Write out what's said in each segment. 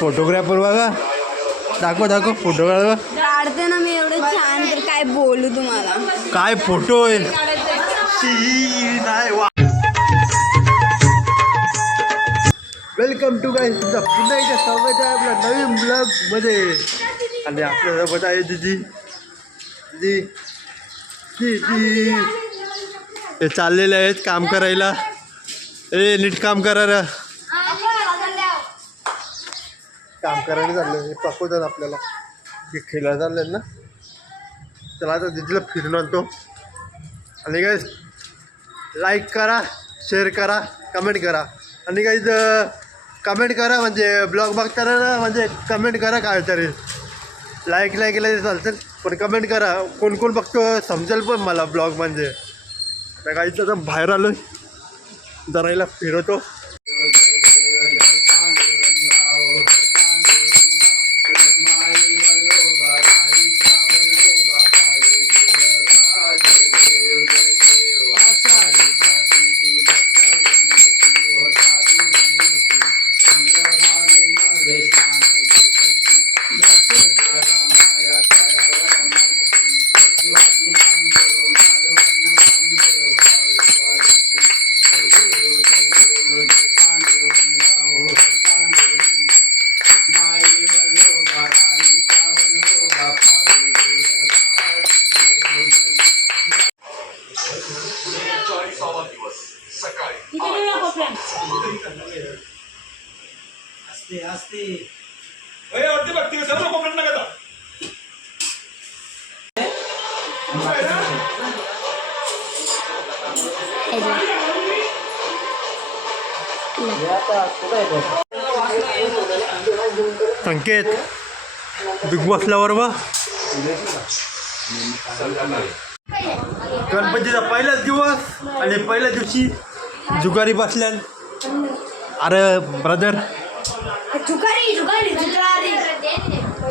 Photographer बघा. दाखव दाखव फोटोग्राफर काढते ना मी एवढं छान तर काय बोलू तुम्हाला? काय फोटो आहे नाही वा वेलकम टू गाईस तुमचा पुन्हा एकदा स्वागत आहे आपल्या नवीन ब्लॉगमध्ये. आणि आपल्यासोबत आहे दिदी. दिदी. दिदी. हे चाललेले आहेत काम करायला. ए नीट काम करा रे. काम करायला चाललं हे पकवतात आपल्याला. हे खेळायला चाललं ना. चला आता तिथलं फिरून आणतो. आणि काय लाईक करा शेअर करा कमेंट करा. आणि काही कमेंट करा म्हणजे ब्लॉग बघताना ना म्हणजे कमेंट करा काय तरी. लाईक नाही केलं तरी चालतं पण कमेंट करा. कोण कोण बघतो समजेल पण मला ब्लॉग म्हणजे. आता काहीच आता बाहेर आलो जरायला फिरवतो. अरे वरती बघ तिकडे सर्व कोकण नका जा. संकेत बिग बॉसला बरोबर गणपतीचा पहिलाच दिवस आणि पहिल्या दिवशी जुगारी बसल्यान. अरे ब्रदर जुगारी जुगारी जुगारी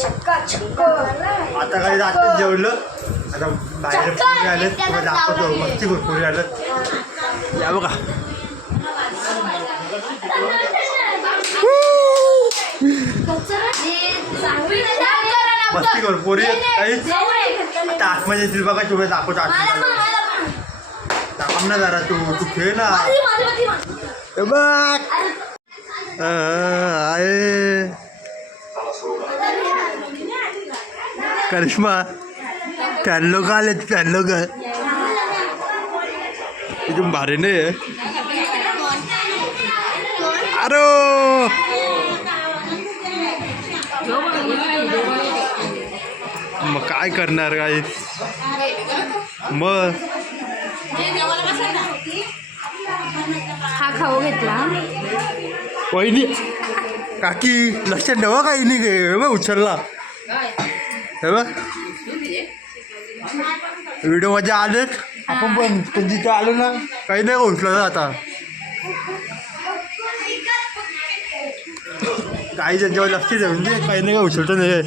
छक्का छक्का. आता काही रात्री जेवलं. आता बाहेर पुरी आलेत. तुम्हाला दाखवतो मस्ती पुरी आलेत. या बघा. मस्ती कर पोरी काही आता आतमध्ये येतील बघा तुम्ही दाखवतो आतमध्ये. दाखव ना जरा तू. तू खेळ ना. बघ. आहे करिश्मा फॅन लोक आलेत फॅन लोक इथून भारी नाही आहे. अरे मग काय करणार काय मग हा खाऊ घेतला वहिनी काकी लक्षात ठेवा काही नाही बघ उचलला. हे बघ. व्हिडिओमध्ये आलेत आपण पण पण तिथे आलो ना काही नाही उचलं आता. काही त्यांच्यावर लक्ष ठेवून दे काही नाही काय उचलतो नाही.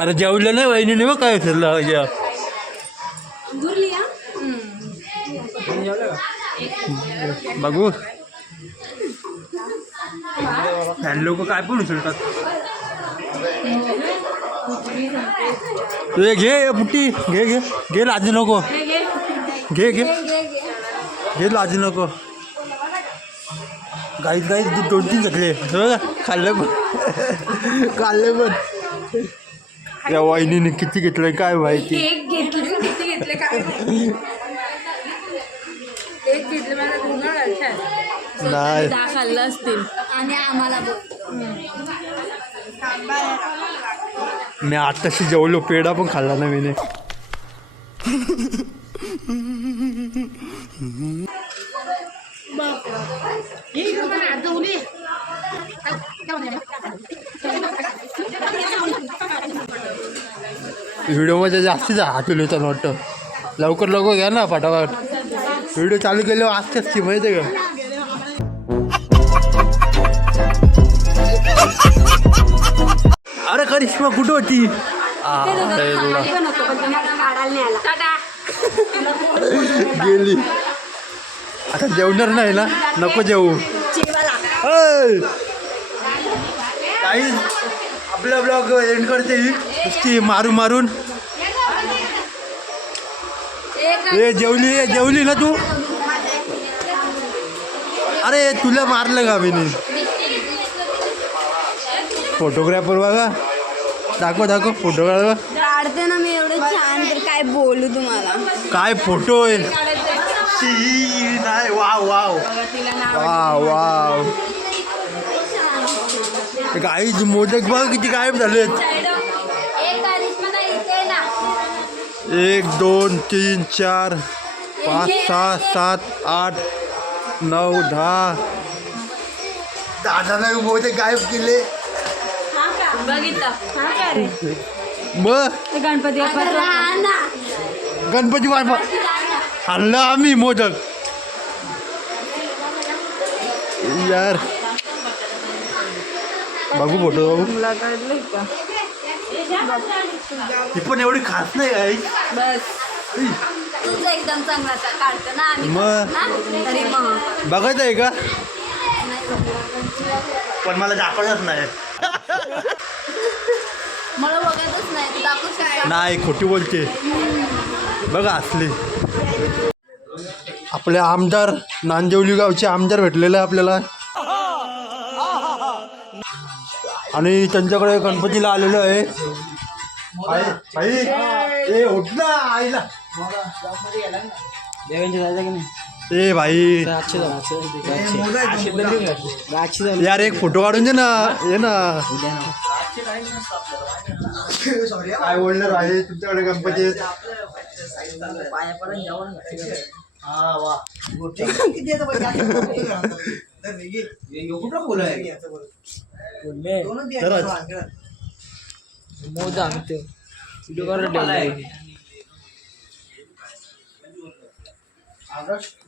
अरे जेवलं नाही वहिनीने मग काय उचललं या. बघू. लोक काय पण उचलतात. तू घे घे घे. घे नको. घे घे. घे, लाजू नको. गाईत गाईत दो- दोन, तीन घेतले खाल्ले पण. खाल्ले पण. या वाहिनीने किती काय माहिती? नाही. दहा खाल्लं असतील. आणि आम्हाला मी आत्ताशी जेवलो पेढा पण खाल्ला ना मीने. व्हिडिओमध्ये जास्तीच हातून येतात वाटतं लवकर लवकर घ्या ना फटाफट व्हिडिओ चालू केल्यावर असतेच ती माहिती आहे का? करिश्मा कुठं होती? गेली. आता जेवणार नाही ना? नको जेवू. ऐ! काही आपला ब्लॉग एंड करते. नुसती मारून मारून. ए जेवली ए, जेवली ना तू? अरे तुला मारलं का मी फोटोग्राफर बघा. दाखव दाखव फोटो काढवा काढते ना मी एवढं छान तर काय बोलू तुम्हाला? काय फोटो आहे? नाही वाव वाव. Wow wow. काही मोदक बघ किती गायब झालेत. एक दोन तीन चार पाच सहा सात आठ नऊ दहा. दादाला मोदक गायब केले. मग गणपती गणपती बाप्पा. आणलं आम्ही मोदक. यार. बघू फोटो बघू. ती पण एवढी खास नाही आहे. बस. तुझं एकदम चांगला काढतो ना आम्ही. मग. ना तरी मग. बघायचं आहे का? पण मला दाखवतच नाही. मला नाही. तू दाखवूच काय नाही खोटी बोलते. बघा असली. आपले आमदार नांदेवली गावचे आमदार भेटलेले आहे आपल्याला. आणि त्यांच्याकडे गणपतीला आलेलो आहे. आई आई, ए उठ ना आईला. ए भाई. यार एक फोटो काढून दे ना. ये ना. काय बोलणार आहे? तुमच्याकडे गणपती आहेत. हा वा.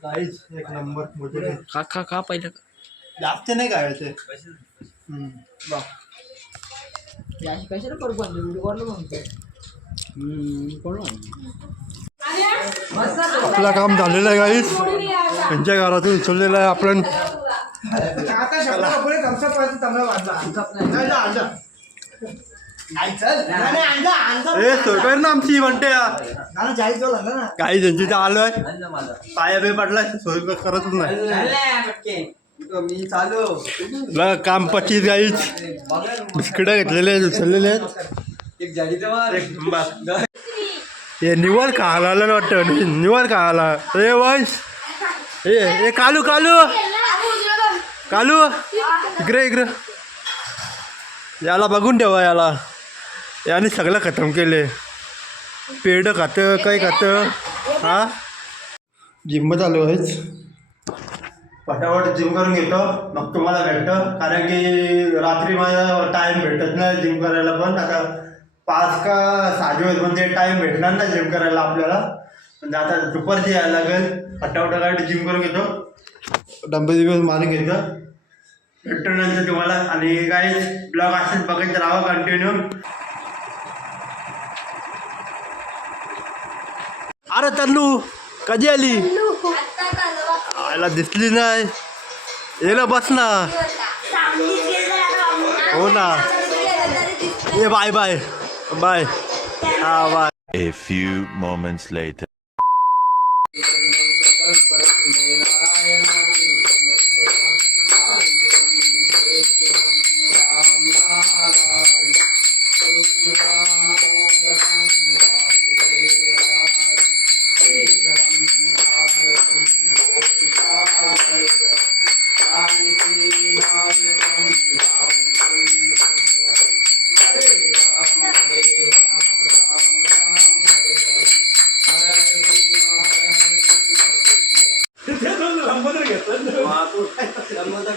Guys, एक नंबर. खा खा खा पहिलं. जास्त नाही काय ते? हम्म, वा. कशाला करू पण? व्हिडिओ कॉल म्हणतो आपलं काम झालेलं आहे गाईस त्यांच्या घरातून उचललेलं आहे आपण. ए ना आमची म्हणते काही त्यांची तर आलोय. पाया बे पडलाय सोय करतच नाही. बघा, काम पच्चीस गाईच बिस्किटं घेतलेले उचललेले आहेत. हे निवड खायला वाटतं. निवड खायला ए वंश. ए ए कालू कालू. कालू. इकडे इकडे. याला बघून ठेवा याला. याने सगळं खतम केले. पेड खातं काय खातं? हा? जिममध्ये आलो आहेच पटापट जिम करून घेतो. मग तुम्हाला भेटतो. कारण की रात्री माझा टाईम भेटत नाही जिम करायला पण. आता पाच का सहा दिवस म्हणजे टाईम भेटणार ना जिम करायला आपल्याला. म्हणजे आता दुपारची यायला लागेल. पटापट जिम करून घेतो. डंबे दिवस मारून घेतो. भेटतो नंतर तुम्हाला. आणि काही ब्लॉग असेल बघत राहा कंटिन्यू अरे तल्लू कधी आली? आयला दिसली नाही. ये ना बस ना. हो ना. ये बाय बाय. बाय. हा bye. A few moments later.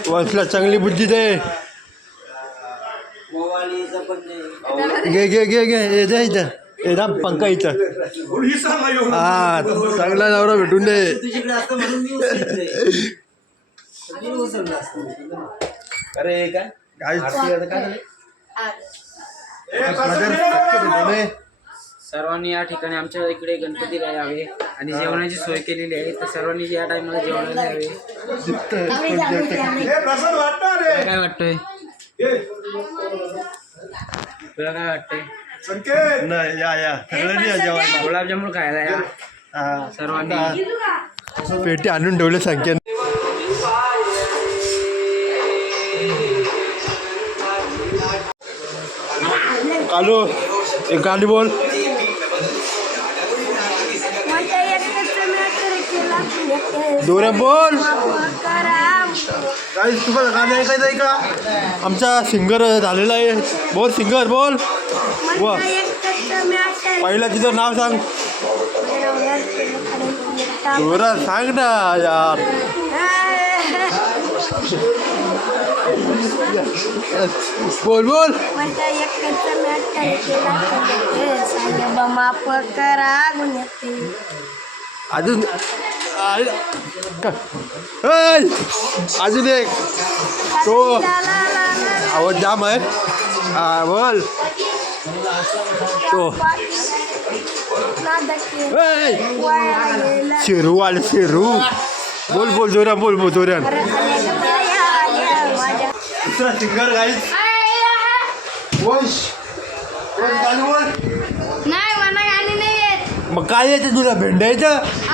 वंशला चांगली बुद्धी दे. घे घे घे घे. ये जा इथं. ये ना पंखा इथं. ही हा चांगला नवरा भेटून दे. अरे काय? काय? सर्वांनी या ठिकाणी आमच्या इकडे गणपतीला यावे आणि जेवणाची सोय केलेली आहे. तर सर्वांनी या टाइमला जेवणाला यावे हे काय वाटतंय? तुला काय वाटतंय? नाही या या. सगळ्यांनी या जेवायला. गुलाबजामुन खायला या. हा. सर्वांनी. पेटी आणून ठेवले संख्या कालू एक गाणी बोल. दोऱ्या बोल. काही तुम्हाला गाणं ऐकायचं आहे का? आमचा सिंगर झालेला आहे. बोल सिंगर बोल. वा. पहिला तिचं नाव सांग. जोरात सांग ना यार. बोल बोल. अजून! अजून एक तो आवाज जाम आहे. हा बोल. तो! शेरू आले शेरू. बोल बोल जोऱ्या बोल बोल जोऱ्या दुसरा सिंगर बोल. गाणं मग काय येतं तुला भेंडायचं भेंडा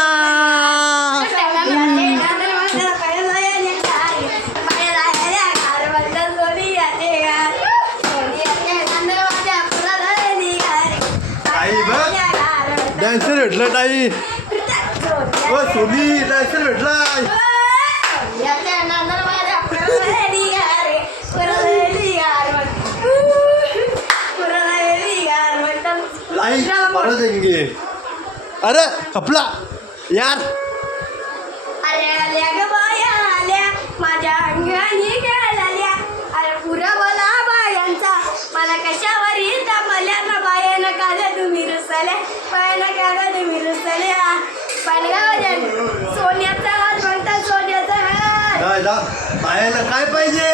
डॅन्सर भेटलं ताई. ओ सोनी डॅन्सर भेटला. परत अरे कपला यार दा बायाला काय पाहिजे?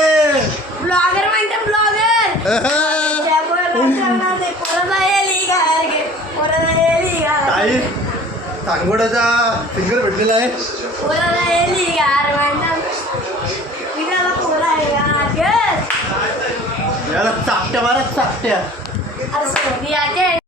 ब्लॉगर म्हणता ब्लॉगर ताई सांगोडाचा सिंगर भेटलेला आहे. येली चापट्या मारा चापट्या के